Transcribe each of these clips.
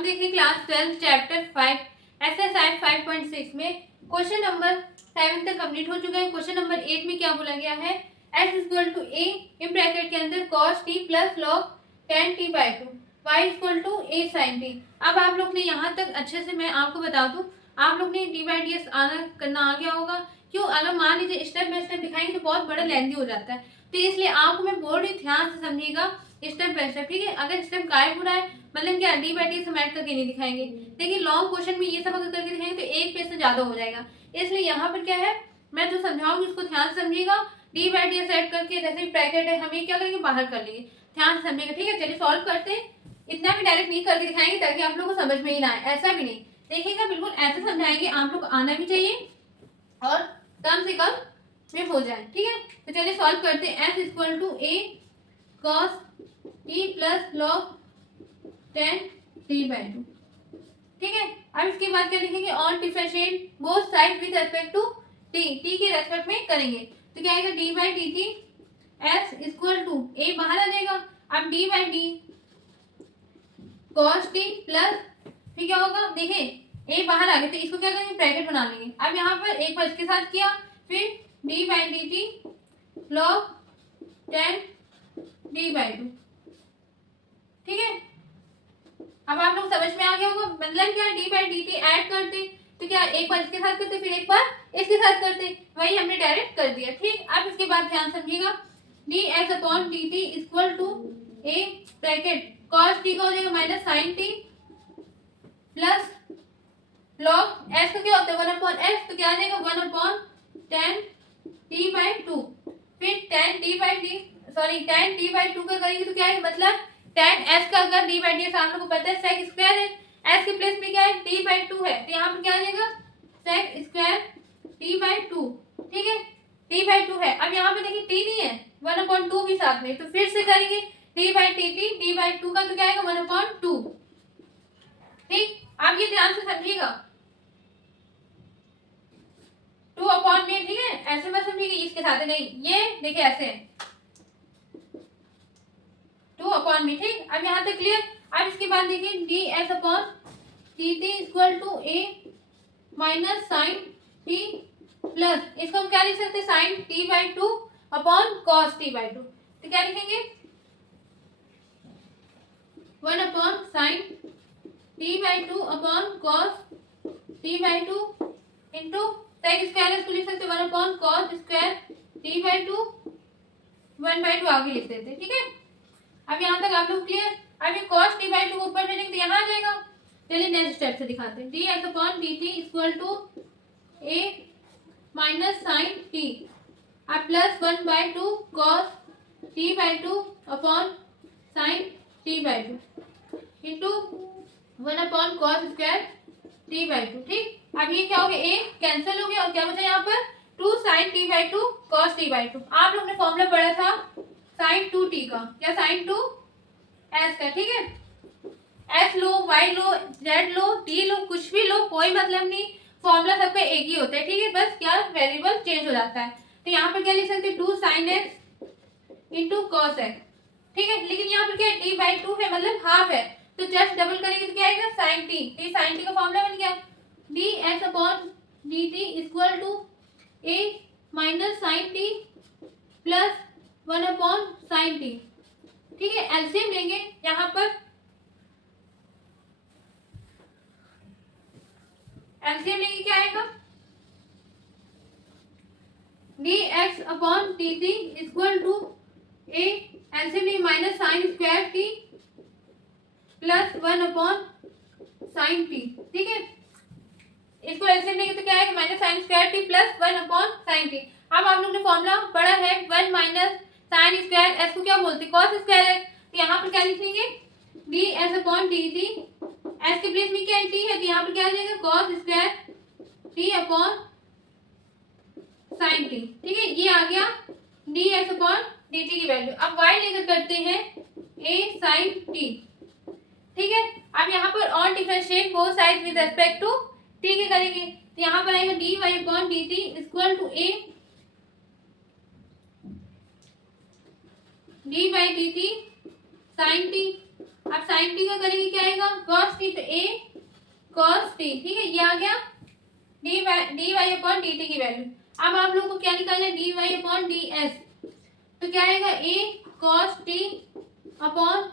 हम देखें class 12 chapter 5 exercise 5.6 में क्वेश्चन नंबर 7 तक कंप्लीट हो चुका है। क्वेश्चन नंबर 8 में क्या बोला गया है, x equal to a in bracket के अंदर cos t plus log tan t by 2 y इक्वल टू a sin t। अब आप लोग ने यहाँ तक अच्छे से मैं आपको बता दूं, आप लोग ने डी बाई डी एस आना करना आ गया होगा। क्यों, अगर मान लीजिए स्टेप बाय स्टेप दिखाएंगे तो बहुत बड़ा लेंथी हो जाता है, तो इसलिए आपको मैं बोल रही ध्यान से समझिएगा स्टेप बाय स्टेप, ठीक है। अगर स्टेप गायब हो रहा है मतलब क्या, डी बाई डी हम ऐड करके नहीं दिखाएंगे, लेकिन लॉन्ग क्वेश्चन में ये सब अगर करके दिखाएंगे तो एक पेज से ज्यादा हो जाएगा। इसलिए यहाँ पर क्या है, मैं जो समझाऊंगी उसको ध्यान से समझिएगा। डी बाई डी ऐड करके जैसे ब्रैकेट है हमें क्या करेंगे, बाहर कर लेंगे, ध्यान से समझिएगा, ठीक है। चलिए सॉल्व करते हैं। इतना भी डायरेक्ट नहीं करके दिखाएंगे ताकि आप लोगों को समझ में ही ना आए, ऐसा भी नहीं, देखिएगा बिल्कुल ऐसे समझाएंगे, आप लोग आना भी चाहिए और कम से कम में हो जाए, ठीक है। तो चलिए सॉल्व करते हैं। S equal to a cos t plus log tan t by 2, ठीक है। अब इसके बाद क्या लिखेंगे, on differentiate both side with respect to t, t के रेस्पेक्ट में करेंगे तो क्या आएगा, d by d t s equal to a बाहर आ जाएगा। अब d by d cos t plus फिर क्या होगा, देखें a बाहर आ गया तो इसको क्या करेंगे, ब्रैकेट बना लेंगे। अब यहाँ पर एक बार इसके साथ किया, फिर d by d T log tan t by 2, ठीक है। अब आप लोग समझ में आ गया होगा, मतलब क्या, D by d T add करते तो क्या एक बार इसके साथ करते फिर एक बार इसके साथ करते, वही हमने डायरेक्ट कर दिया, ठीक। अब इसके बाद ध्यान समझिएगा, d x upon d t equal to a bracket cos t का हो जाएगा minus sine t plus log s का क्या होता है 1 अपॉन एस, तो क्या आ जाएगा 1 अपॉन टेन टी बाई 2, फिर ten T by T ten T by 2 का करेंगे तो क्या है, मतलब tan s का अगर d बाई डी आप लोगों को पता है sec स्क्वायर है, s के प्लेस में क्या है t बाई 2 है, तो यहाँ पर क्या आ जाएगा sec स्क्वायर t बाई 2, ठीक है। t बाई 2 है, अब यहाँ पे देखिए t नहीं है 1/2 भी साथ में, तो फिर से करेंगे t by T T d by 2 का तो क्या आएगा 1/2, ठीक। आप ये ध्यान से समझिएगा 2 अपॉन में, ठीक है, ऐसे मत समझिएगा इसके साथ नहीं, ये देखिए ऐसे 2 अपॉन में, ठीक। अब यहाँ तक क्लियर। अब इसके बाद देखिए d s upon t t equal to a minus sine t plus, इसको हम क्या लिख सकते हैं, sine t by 2 upon cos t by 2, तो क्या लिखेंगे 1 upon sine t by 2 upon cos t by 2 into sec square, इसको लिख सकते 1 upon cos square t by 2 1/2 आगे लिख देते, ठीक है। अब यहाँ तक आप लोग क्लियर। अब ये cos t बाई 2 ऊपर में लिख, यहाँ आ जाएगा। चलिए नेक्स्ट स्टेप से दिखाते हैं, d x upon d t equal to a minus sine t अब plus 1/2 cos t by 2 upon sine t by 2 into 1 upon cos square t by 2, ठीक। अब ये क्या हो गया, ए कैंसिल हो गया और क्या बचा यहाँ पर 2 sine t by 2 cos t by 2। आप लोग ने फॉर्मूला पढ़ा था साइन 2t का, या साइन 2 एस का, ठीक है। एस लो, वाई लो, जेड लो, टी लो, कुछ भी लो, कोई मतलब नहीं, फॉर्मूला सबका एक ही होता है, ठीक है। बस क्या वेरिएबल चेंज हो जाता है, तो यहाँ पर क्या लिख सकते हैं 2 sine x into cos x, ठीक है। लेकिन यहाँ पर क्या टी बाई 2 है, मतलब हाफ है, तो जस्ट डबल करेंगे तो क्या आएगा साइन टी, तो साइन टी का फॉर्मूला बन गया d x upon d t equal to a minus sine t plus 1 upon sine t, ठीक है। एलसीएम लेंगे यहाँ पर, एलसीएम लेंगे क्या आएगा, d x upon t t equal to a LCM लेंगे minus sine square t plus 1 upon sine t, ठीक है। इसको एलसीएम लेंगे तो क्या आएगा minus sine square t plus 1 upon sine t. अब आप लोग ने फॉर्मूला पढ़ा है 1 माइनस साइन स्क्वायर, एस को क्या बोलते हैं कॉस स्क्वायर है, तो यहाँ पर क्या लिख लेंगे D s upon d t, S के प्लेस में क्या टी है, तो यहाँ पर क्या आ जाएगा cos square t upon sine t, ठीक है। ये आ गया D s upon d t की वैल्यू। अब वाई लेकर करते हैं ए साइन टी, ठीक है। अब यहाँ पर on differentiate both side with respect to t के करेंगे, तो यहाँ पर आएगा d y upon d t equal to a d by d t sine t अब साइन टी का करेंगे, क्या आएगा कॉस टी, तो ए कॉस टी, ठीक है, ये आ गया d y upon d t की वैल्यू। अब आप लोगों को क्या निकालना है, d y upon d s, तो क्या आएगा a cos t upon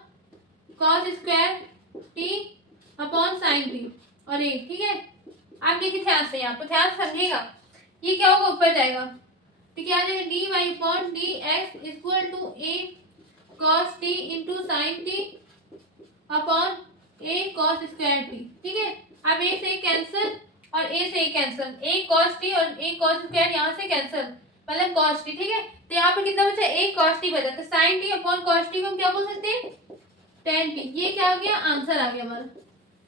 cos square t upon sine t और ए, ठीक है। आप देखिए ध्यान से, यहाँ पर ध्यान समझेगा, ये क्या होगा ऊपर जाएगा, तो क्या आ जाएगा d y upon d x equal to a cos t into sine t upon a cos square t, ठीक है। अब ए से कैंसिल और ए से कैंसिल, ए कॉस टी और ए कॉस स्क्वायर यहाँ से कैंसिल, मतलब कॉस टी, ठीक है। तो यहाँ पर कितना बचा, ए कॉस टी बचा, तो sine t upon cos t को हम क्या बोल सकते हैं, टेन टी। ये क्या आ गया, आंसर आ गया हमारा,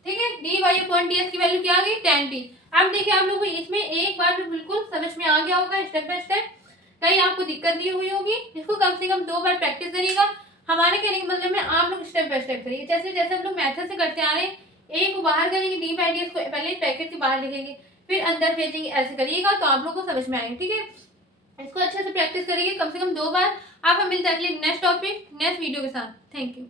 ठीक है। D y upon d s की वैल्यू क्या आ गई, टेन टी। अब देखिए आप लोगों को इसमें एक बार में बिल्कुल समझ में आ गया होगा स्टेप बाय स्टेप, कहीं आपको दिक्कत नहीं हुई होगी। इसको कम से कम 2 बार प्रैक्टिस करिएगा। हमारे कहने के मतलब में आप लोग स्टेप बाय स्टेप करिए, जैसे जैसे हम लोग मेथड से करते आ रहे हैं, ए को बाहर करेंगे, डी बाई डी एस को पहले ब्रैकेट के बाहर लिखेंगे, फिर अंदर भेजेंगे, ऐसे करिएगा तो आप लोग को समझ में आएगा, ठीक है। इसको अच्छे से प्रैक्टिस करिए कम से कम 2 बार। आप हम मिलते हैं अगले नेक्स्ट टॉपिक नेक्स्ट वीडियो के साथ। Thank you.